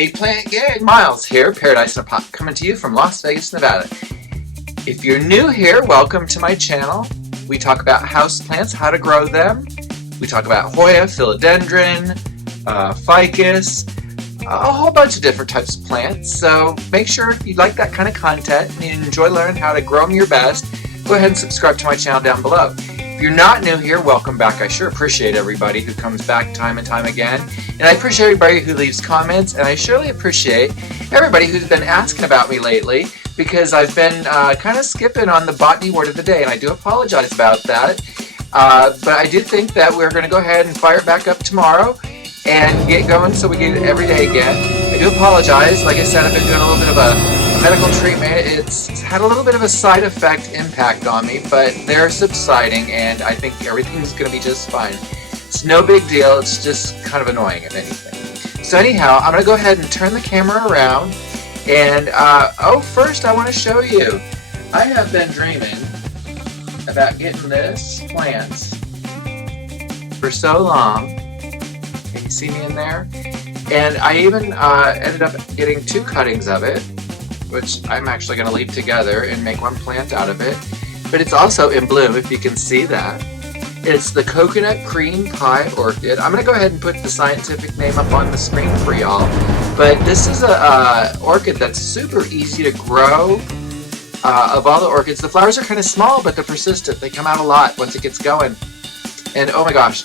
Hey Plant Gang, Miles here, Paradise in a Pot, coming to you from Las Vegas, Nevada. If you're new here, welcome to my channel. We talk about houseplants, how to grow them. We talk about Hoya, philodendron, ficus, a whole bunch of different types of plants. So make sure if you like that kind of content and you enjoy learning how to grow them your best, go ahead and subscribe to my channel down below. If you're not new here, welcome back. I sure appreciate everybody who comes back time and time again. And I appreciate everybody who leaves comments, and I surely appreciate everybody who's been asking about me lately, because I've been kind of skipping on the botany word of the day, and I do apologize about that. But I do think that we're going to go ahead and fire it back up tomorrow and get going so we get it every day again. I do apologize. Like I said, I've been doing a little bit of a medical treatment. It's had a little bit of a side effect impact on me, but they're subsiding, and I think everything's going to be just fine. It's no big deal. It's just kind of annoying, if anything. So anyhow, I'm going to go ahead and turn the camera around, and first I want to show you. I have been dreaming about getting this plant for so long. Can you see me in there? And I even ended up getting 2 cuttings of it, which I'm actually going to leave together and make one plant out of it. But it's also in bloom, if you can see that. It's the coconut cream pie orchid. I'm going to go ahead and put the scientific name up on the screen for y'all. But this is a orchid that's super easy to grow. Of all the orchids, the flowers are kind of small, but they're persistent. They come out a lot once it gets going. And oh my gosh,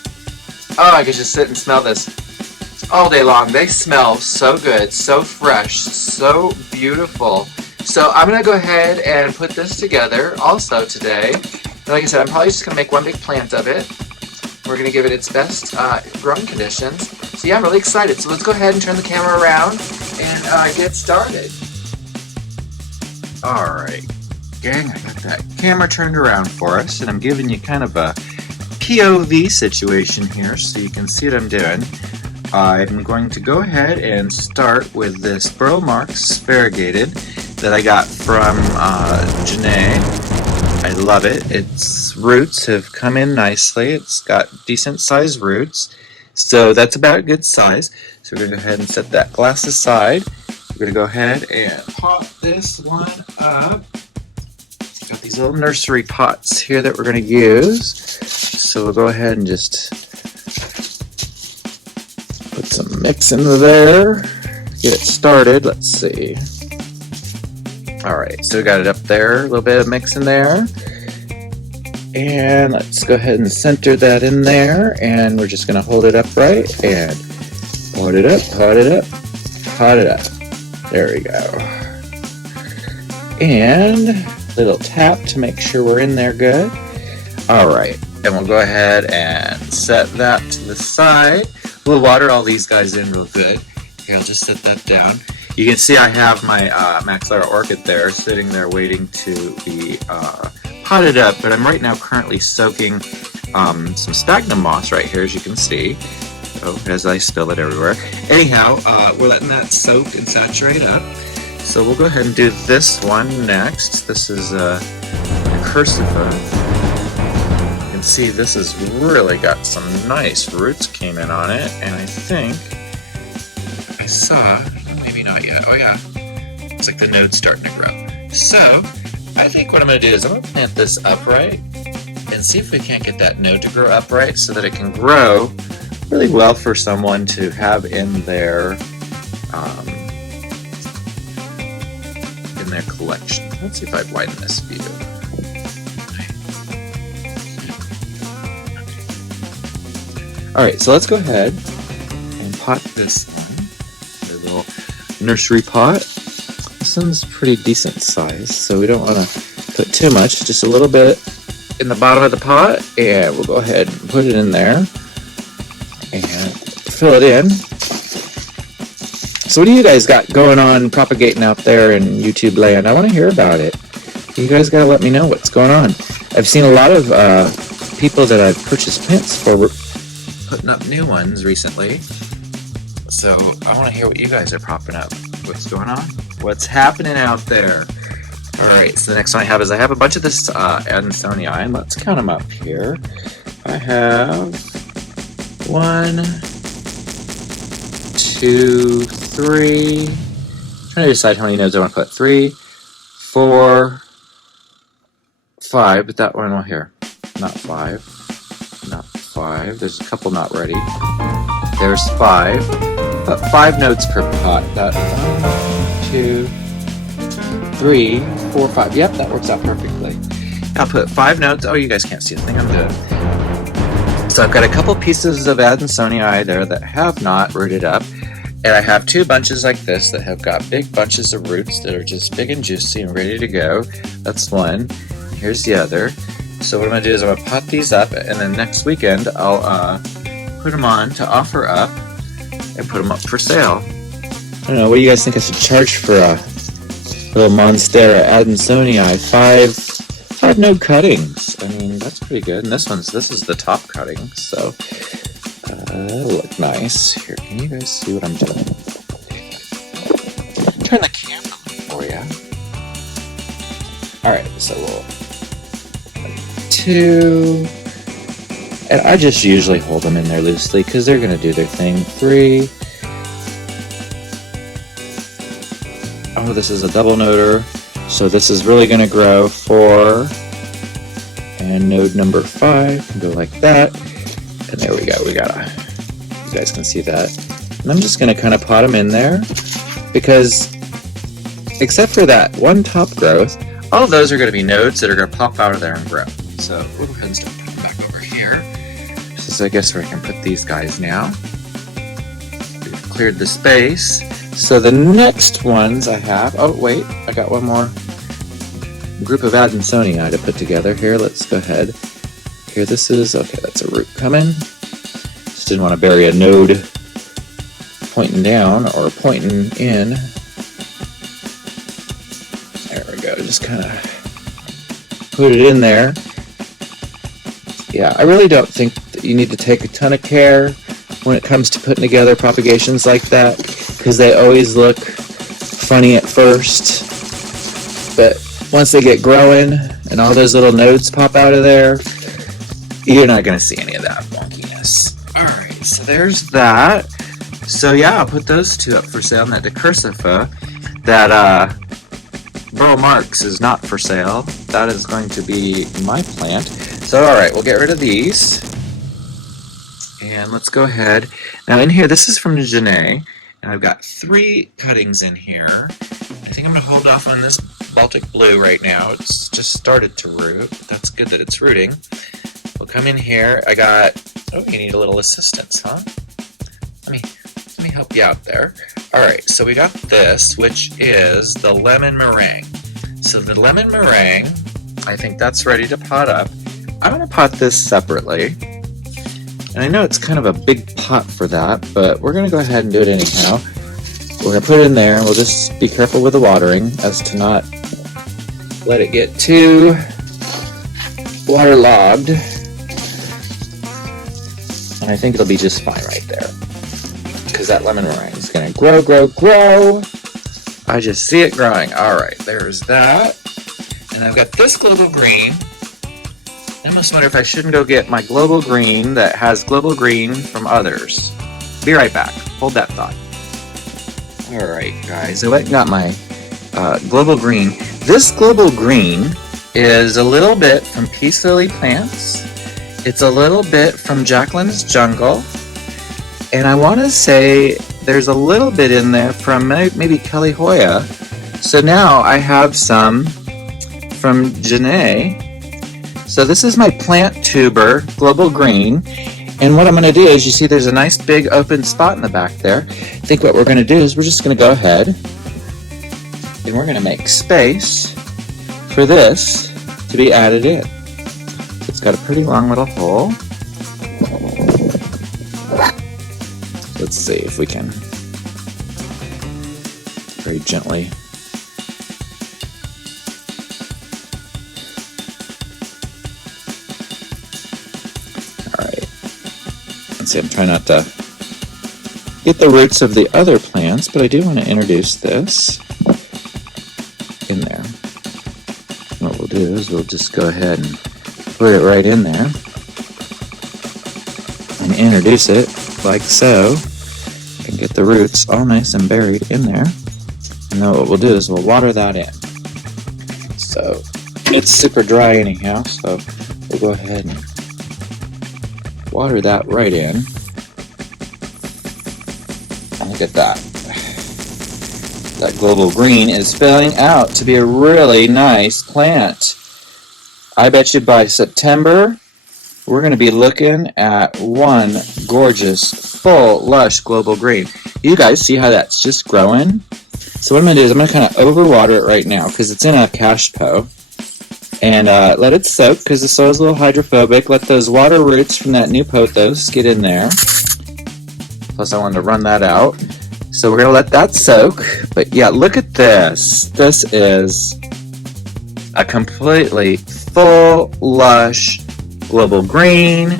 I could just sit and smell this all day long. They smell so good, so fresh, so beautiful. So I'm going to go ahead and put this together also today. And like I said, I'm probably just going to make one big plant of it. We're going to give it its best growing conditions. So yeah, I'm really excited. So let's go ahead and turn the camera around and get started. Alright, gang, I got that camera turned around for us, and I'm giving you kind of a POV situation here so you can see what I'm doing. I'm going to go ahead and start with this Burl Marks variegated that I got from Janae. I love it. Its roots have come in nicely. It's got decent sized roots, so that's about a good size. So we're going to go ahead and set that glass aside. We're going to go ahead and pot this one up. Got these little nursery pots here that we're going to use. So we'll go ahead and just put some mix into there. Get it started. Let's see. Alright, so we got it up there. A little bit of mix in there. And let's go ahead and center that in there. And we're just going to hold it upright and pot it up, pot it up, pot it up. There we go. And a little tap to make sure we're in there good. Alright, and we'll go ahead and set that to the side. We'll water all these guys in real good. Here, I'll just set that down. You can see I have my Maxilla orchid there, sitting there waiting to be potted up, but I'm right now currently soaking some sphagnum moss right here, as you can see. As I spill it everywhere. Anyhow, we're letting that soak and saturate up. So we'll go ahead and do this one next. This is a cursiva. You can see this has really got some nice roots came in on it, and I think I saw, maybe not yet, oh yeah, it's like the node's starting to grow. So I think what I'm going to do is I'm going to plant this upright and see if we can't get that node to grow upright so that it can grow really well for someone to have in their collection. Let's see if I widen this view. Alright, so let's go ahead and pot this one. A little nursery pot. This one's pretty decent size, so we don't want to put too much, just a little bit in the bottom of the pot, and we'll go ahead and put it in there and fill it in. So what do you guys got going on propagating out there in YouTube land? I want to hear about it. You guys got to let me know what's going on. I've seen a lot of people that I've purchased plants for putting up new ones recently. So I want to hear what you guys are propping up. What's going on? What's happening out there? Alright, so the next one I have a bunch of this Ansonii, and let's count them up here. I have 1, 2, 3. I'm trying to decide how many nodes I want to put. 3, 4, 5, but that one here. Not 5. Not 5. There's a couple not ready. There's 5. Put 5 nodes per pot. That 1, 2, 3, 4, 5. Yep, that works out perfectly. I'll put 5 nodes. Oh, you guys can't see the thing I'm doing. So I've got a couple pieces of Adansonii there that have not rooted up. And I have 2 bunches like this that have got big bunches of roots that are just big and juicy and ready to go. That's one. Here's the other. So what I'm going to do is I'm going to pot these up, and then next weekend I'll put them on to offer up and put them up for sale. I don't know, what do you guys think I should charge for a little Monstera Adansonii? 5 node cuttings. I mean, that's pretty good. And this is the top cutting, so that'll look nice. Here, can you guys see what I'm doing? Turn the camera for you. Alright, so we'll 2, and I just usually hold them in there loosely because they're going to do their thing. 3. Oh, this is a double noder, so this is really going to grow. 4, and node number 5 can go like that, and there we go. You guys can see that. And I'm just going to kind of pot them in there because, except for that one top growth, all of those are going to be nodes that are going to pop out of there and grow. So we'll go ahead and start putting them back over here. So I guess where I can put these guys now. We've cleared the space. So the next ones I have, oh wait, I got one more group of Adansonii to put together here. Let's go ahead. Here this is, okay, that's a root coming. Just didn't want to bury a node pointing down or pointing in. There we go, just kind of put it in there. Yeah, I really don't think that you need to take a ton of care when it comes to putting together propagations like that, because they always look funny at first, but once they get growing and all those little nodes pop out of there, you're not going to see any of that wonkiness. Alright, so there's that. So yeah, I'll put those 2 up for sale. And that decursifa, that Burl Marks is not for sale. That is going to be my plant. So alright, we'll get rid of these. And let's go ahead. Now in here, this is from Janae, and I've got 3 cuttings in here. I think I'm going to hold off on this Baltic Blue right now. It's just started to root. That's good that it's rooting. We'll come in here. I got, oh, you need a little assistance, huh? Let me help you out there. Alright, so we got this, which is the lemon meringue. So the lemon meringue, I think that's ready to pot up. I'm going to pot this separately. And I know it's kind of a big pot for that, but we're going to go ahead and do it anyhow. We're going to put it in there, and we'll just be careful with the watering as to not let it get too waterlogged. And I think it'll be just fine right there, because that lemon meringue is going to grow, grow, grow. I just see it growing. Alright, there's that. And I've got this global green. I almost wonder if I shouldn't go get my global green that has global green from others. Be right back. Hold that thought. Alright guys, so I got my global green. This global green is a little bit from Peace Lily Plants. It's a little bit from Jacqueline's Jungle. And I want to say there's a little bit in there from maybe Kellie Hoya. So now I have some from Janae. So this is my plant tuber, global green. And what I'm going to do is, you see there's a nice big open spot in the back there. I think what we're going to do is we're just going to go ahead and we're going to make space for this to be added in. It's got a pretty long little hole. Let's see if we can very gently see, I'm trying not to get the roots of the other plants, but I do want to introduce this in there. What we'll do is we'll just go ahead and put it right in there and introduce it like so. And get the roots all nice and buried in there. And then what we'll do is we'll water that in. So it's super dry anyhow, so we'll go ahead and water that right in. And look at that. That global green is filling out to be a really nice plant. I bet you by September, we're going to be looking at one gorgeous, full, lush global green. You guys see how that's just growing? So what I'm going to do is I'm going to kind of overwater it right now because it's in a cash po. And let it soak because the soil is a little hydrophobic. Let those water roots from that new pothos get in there. Plus I wanted to run that out. So we're going to let that soak. But yeah, look at this. This is a completely full, lush, global green.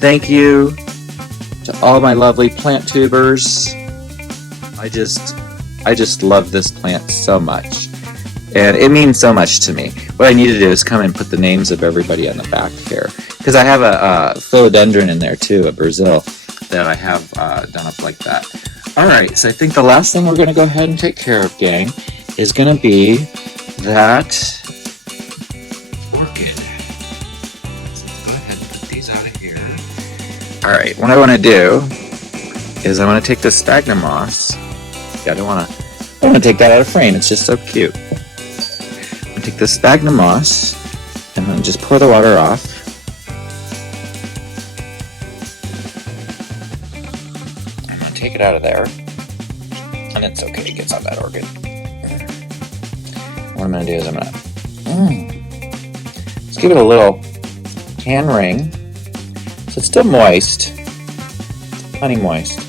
Thank you to all my lovely plant tubers. I just love this plant so much. And it means so much to me. What I need to do is come and put the names of everybody on the back here. Because I have a philodendron in there too, a Brazil, that I have done up like that. Alright, so I think the last thing we're going to go ahead and take care of, gang, is going to be that orchid. So let's go ahead and put these out of here. Alright, what I want to do is I want to take this sphagnum moss. Yeah, I don't want to take that out of frame. It's just so cute. I'm going to take this sphagnum moss and then just pour the water off. I'm going to take it out of there. And it's okay, it gets on that orchid. What I'm going to do is I'm going to just give it a little hand wring. So it's still moist. It's plenty moist.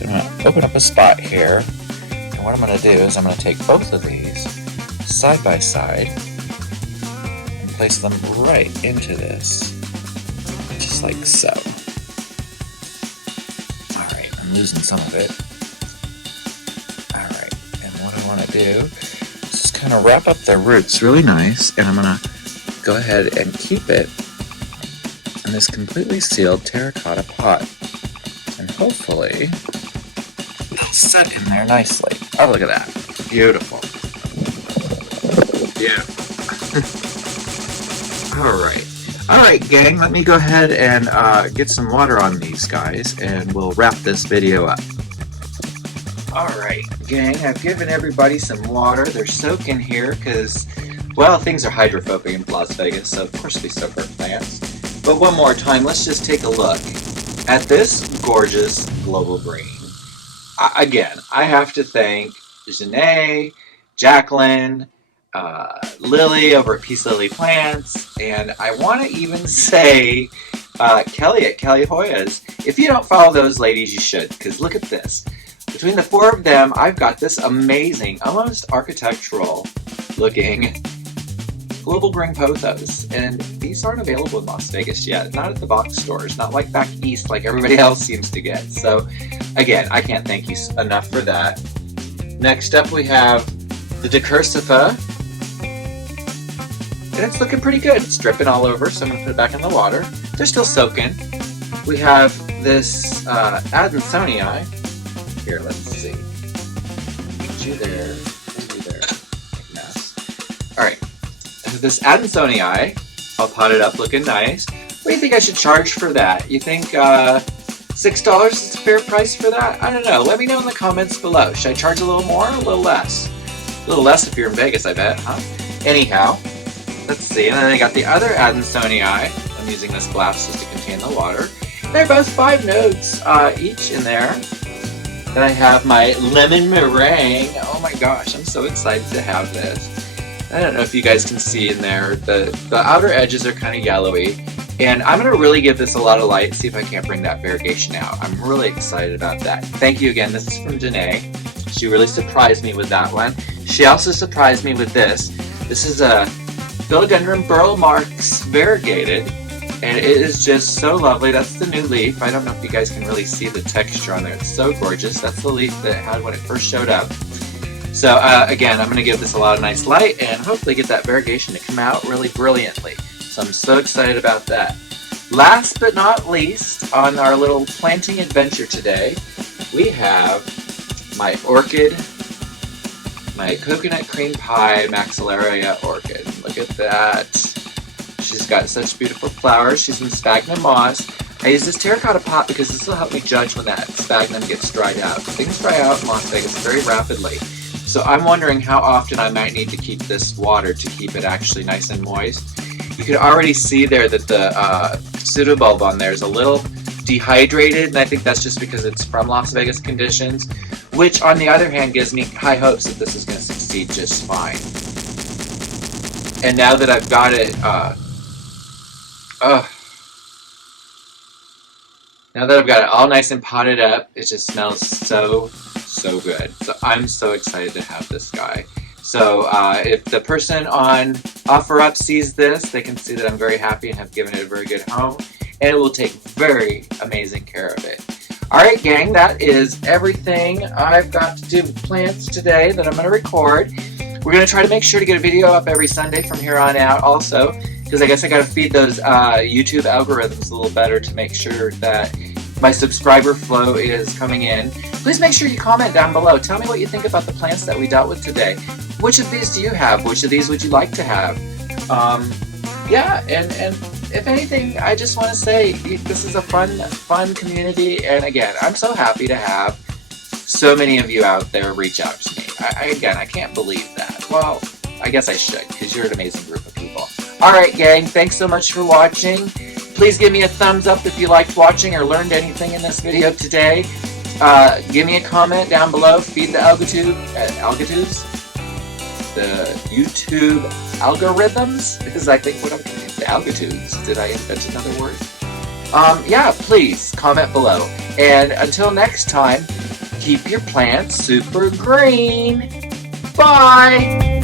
I'm going to open up a spot here. And what I'm going to do is I'm going to take both of these side by side and place them right into this, just like so. Alright, I'm losing some of it. Alright, and what I want to do is just kind of wrap up the roots really nice, and I'm going to go ahead and keep it in this completely sealed terracotta pot. And hopefully it'll set in there nicely. Oh, look at that. Beautiful. Yeah. Alright, gang, let me go ahead and get some water on these guys, and we'll wrap this video up. Alright, gang, I've given everybody some water. They're soaking here because, well, things are hydrophobic in Las Vegas, so of course we soak our plants. But one more time, let's just take a look at this gorgeous global green. Again, I have to thank Janae, Jacqueline, Lily over at Peace Lily Plants, and I want to even say Kellie at Kellie Hoya's. If you don't follow those ladies, you should, because look at this. Between the four of them, I've got this amazing, almost architectural looking global green pothos, and these aren't available in Las Vegas yet, not at the box stores, not like back east like everybody else seems to get. So again, I can't thank you enough for that. Next up we have the Decursifa, and it's looking pretty good. It's dripping all over, so I'm going to put it back in the water. They're still soaking. We have this Adansonii. Here, let's see. Get you there. Get you there. Mess. Alright. This Adansonii, I'll pot it up looking nice. What do you think I should charge for that? You think $6 is a fair price for that? I don't know. Let me know in the comments below. Should I charge a little more or a little less? A little less if you're in Vegas, I bet, huh? Anyhow, let's see. And then I got the other Adansonii. I'm using this glass just to contain the water. They're both 5 nodes each in there. Then I have my lemon meringue. Oh my gosh, I'm so excited to have this. I don't know if you guys can see in there, the outer edges are kind of yellowy, and I'm going to really give this a lot of light, see if I can't bring that variegation out. I'm really excited about that. Thank you again. This is from Janae. She really surprised me with that one. She also surprised me with this. This is a Philodendron Burl Marks variegated, and it is just so lovely. That's the new leaf. I don't know if you guys can really see the texture on there. It's so gorgeous. That's the leaf that it had when it first showed up. So again, I'm going to give this a lot of nice light and hopefully get that variegation to come out really brilliantly. So I'm so excited about that. Last but not least, on our little planting adventure today, we have my orchid, my coconut cream pie maxillaria orchid. Look at that. She's got such beautiful flowers. She's in sphagnum moss. I use this terracotta pot because this will help me judge when that sphagnum gets dried out. Things dry out in Las Vegas very rapidly. So I'm wondering how often I might need to keep this watered to keep it actually nice and moist. You can already see there that the pseudobulb on there is a little dehydrated, and I think that's just because it's from Las Vegas conditions, which on the other hand gives me high hopes that this is going to succeed just fine. And now that I've got it, now that I've got it all nice and potted up, it just smells so good. So I'm so excited to have this guy. So if the person on OfferUp sees this, they can see that I'm very happy and have given it a very good home, and it will take very amazing care of it. Alright gang, that is everything I've got to do with plants today that I'm going to record. We're going to try to make sure to get a video up every Sunday from here on out also, because I guess I got to feed those YouTube algorithms a little better to make sure that my subscriber flow is coming in. Please make sure you comment down below. Tell me what you think about the plants that we dealt with today. Which of these do you have? Which of these would you like to have? Yeah, and if anything, I just want to say this is a fun community, and again, I'm so happy to have so many of you out there reach out to me. Again, I can't believe that. Well, I guess I should, because you're an amazing group of people. Alright gang, thanks so much for watching. Please give me a thumbs up if you liked watching or learned anything in this video today. Give me a comment down below. Feed the algotubes. The YouTube algorithms is I think what I'm thinking. The algotubes. Did I invent another word? Yeah, please comment below. And until next time, keep your plants super green. Bye!